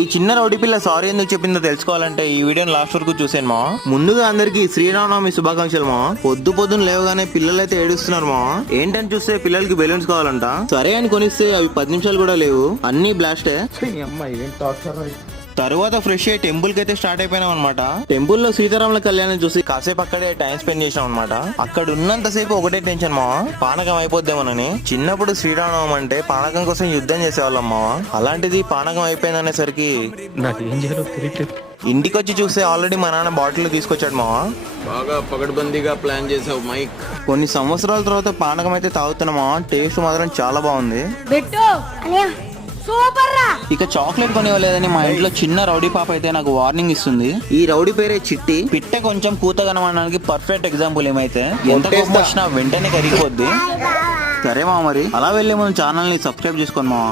ఈ చిన్న రౌడీ పిల్ల సారీ ఎందుకు చెప్పిందో తెలుసుకోవాలంటే ఈ వీడియోని లాస్ట్ వరకు చూసాను మా. ముందుగా అందరికి శ్రీరామనవమి శుభాకాంక్షలు మా. పొద్దున లేవగానే పిల్లలైతే ఏడుస్తున్నారు మా. ఏంటని చూస్తే పిల్లలకి బెలూన్స్ కావాలంట. సరే అని కొనిస్తే అవి 10 నిమిషాలు కూడా లేవు, అన్ని బ్లాస్టే. తరువాత ఫ్రెష్ అయ్యి టెంపుల్ కి అయితే స్టార్ట్ అయిపోయినాం అనమాట. టెంపుల్ లో సీతారాముల కళ్యాణం చూసి కాసేపు అక్కడే టైం స్పెండ్ చేసాం అనమాట. అక్కడ ఉన్నంతసేపు ఒకటే టెన్షన్ మా, పానకం అయిపోద్దామని. చిన్నప్పుడు శ్రీరామనవమి అంటే పానకం కోసం యుద్ధం చేసేవాళ్ళం మా. అలాంటిది పానకం అయిపోయిందనేసరికి ఇంటికి వచ్చి చూస్తే ఆల్రెడీ మా నాన్న బాటిల్ తీసుకొచ్చాడు మా. బాగా పగడ్బందీగా ప్లాన్ చేసావు మైక్. కొన్ని సంవత్సరాల తర్వాత పానకం అయితే తాగుతున్నామా. టేస్ట్ మాత్రం చాలా బాగుంది. ఇక చాక్లెట్ కొనివ్వలేదని మా ఇంట్లో చిన్న రౌడీ పాప అయితే నాకు వార్నింగ్ ఇస్తుంది. ఈ రౌడీ పేరే చిట్టి. పిట్ట కొంచెం కూత కనమనడానికి పర్ఫెక్ట్ ఎగ్జాంపుల్. ఏమైతే ఎంత కోపం వచ్చినా వెంటనే కరిగిపోద్ది. సరే మా, మరి అలా వెళ్ళే ముందు ఛానల్ ని సబ్స్క్రైబ్ చేసుకోండి మా.